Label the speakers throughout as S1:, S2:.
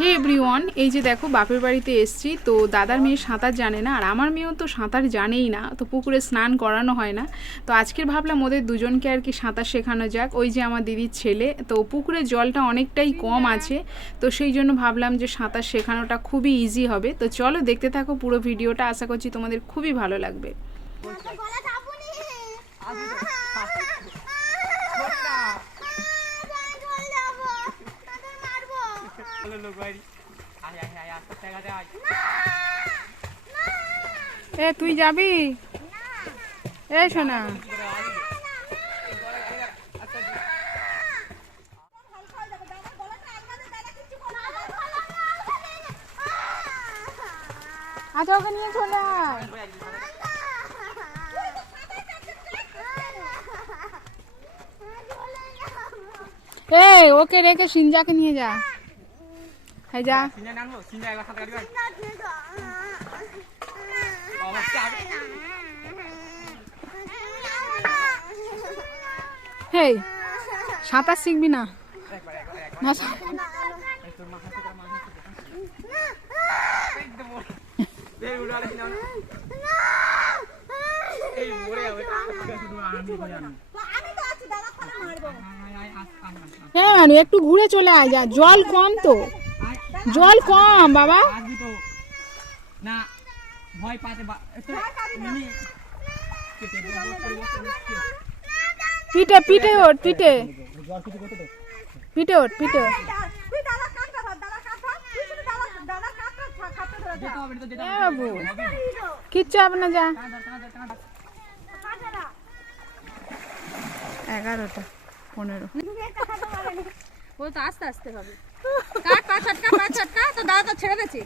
S1: হে everyone এই যে দেখো বাপের বাড়িতে এসছি তো দাদার মেয়ে সাঁতার জানে না আর আমার মেয়েও তো সাঁতার জানেই না তো পুকুরে স্নান করানো হয় না। তো আজকের ভাবলাম ওদের দুজনকে আর কি সাঁতার শেখানো যাক। ওই যে আমার দিদির ছেলে তো পুকুরে জলটা অনেকটাই কম আছে তো সেই জন্য ভাবলাম যে সাঁতার শেখানোটা খুবই ইজি হবে। তো চলো দেখতে থাকো পুরো ভিডিওটা আশা করছি তোমাদের খুবই ভালো লাগবে। এ, তুই যাবি? এ শোনা আচ্ছা ওকে নিয়ে চলে এই, ওকে রেখে সিনজাকে নিয়ে যা। হ্যাঁ যা
S2: Sinja nanmu, sinja yang kata kali. Oh, masih ada.
S1: হেই সাঁতার শিখবি না না সা-
S2: Eh, udah ada sinja. Eh, boleh ya. Sudah ambil boleh.
S3: আমি তো আছি দাদা ফলে মারবো
S2: Ay ay, asam.
S1: হ্যাঁ একটু ঘুরে চলে আয় যা জল কম তো জল কম বাবা।
S2: না ভয় পাতে
S1: পিঠে পিঠে ওঠ পিঠে। পিঠে ওঠ পিঠে বাবু কিচ্ছু হবে না যা। এগারোটা পনেরো।
S4: ও তো আস্তে আস্তে হবে। কাট পা ছটকা পা ছটকা তো দাদা তো ছেড়ে দিয়েছে।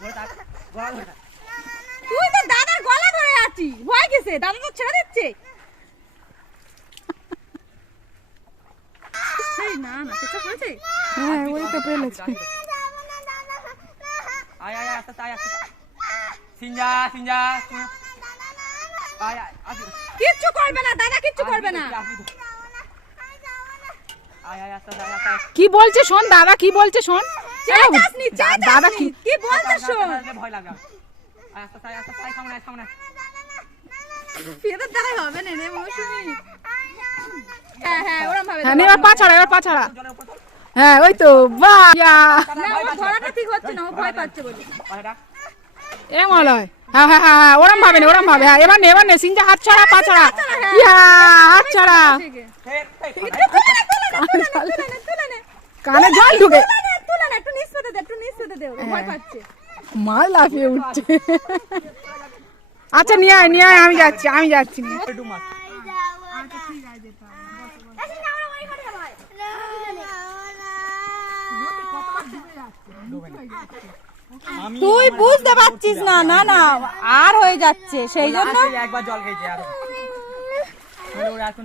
S2: বড় তা গলা ধরে
S4: তুই তো দাদার গলা ধরে আছিস ভয় গেছে দাদা তো ছেড়ে দিচ্ছে। না না কিছু হয়েছে
S1: হ্যাঁ ওই তো পেলেছে
S2: আয় আয় আস্তে আস্তে আয় আস্তে। সিনজা সিনজা আয় আয়
S4: কিচ্ছু করবে না দাদা কিচ্ছু করবে না
S2: আয় আয় আস্তে আস্তে আস্তে
S1: কি বলছে শোন দাদা কি বলছে শোন? দাদা কি
S4: কি বলছিস শোন
S2: ভয় লাগে আয় আস্তে আস্তে আস্তে সামনে সামনে
S4: ফেদের দ্বারাই হবে না রে মৌসুমি। হ্যাঁ হ্যাঁ ওরম ভাবে
S1: হ্যাঁ এবার পা ছাড়া এবার পা ছাড়া।
S2: জলের উপর চল
S1: হ্যাঁ ওই তো বাহ।
S4: না ওর ধরাটা ঠিক হচ্ছে না ও ভয় পাচ্ছে বলে।
S1: এ মলয় হ্যাঁ হ্যাঁ হ্যাঁ হ্যাঁ, ওরম ভাবে না ওরম ভাবে হ্যাঁ এবার নে এবার নে সিনজা হাত ছাড়া পা ছাড়া। ইয়া হাত ছাড়া
S2: এই এই
S4: তুলে নে তুলে নে
S1: কানে জল ঢুকে।
S4: তুলে নে তুলে নে একটু নিচ পেতে দে একটু নিচ পেতে দে ভয় পাচ্ছে।
S1: মাল লাফিয়ে উঠছে। আচ্ছা নিয়ে আয় নিয়ে আয় আমি যাচ্ছি আমি যাচ্ছি। নিয়ে।
S2: একটু মাছ
S4: তুই বুঝতে পারছিস না না না আর হয়ে যাচ্ছে সেই জন্য?
S2: একবার জল খেয়েছে আর। ওরা এখন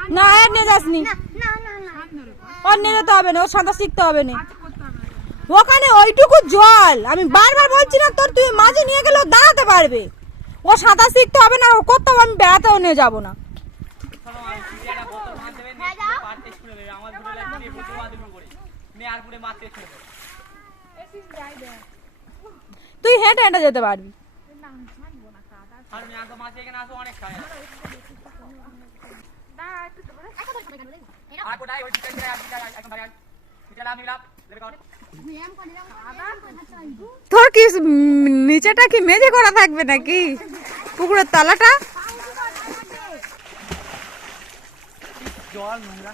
S1: না
S4: আর নিয়ে যাসনি। ওর নিয়ে যেতে হবে না ওর সাঁতার শিখতে হবে না। ওখানে ওইটুকু জল। আমি বারবার বলছি না তোর তুই মাঝে নিয়ে গেলেও দাঁড়াতে পারবে। ও সাঁতার শিখতে হবে না ও করতে হবে আমি বেড়াতেও নিয়ে যাব না। তুই হেঁটে হেঁটে যেতে পারবি।
S2: আর
S4: তোর কি নিচেটা কি মেঝে করা থাকবে নাকি? পুকুরের তলাটা?
S2: জল নোংরা।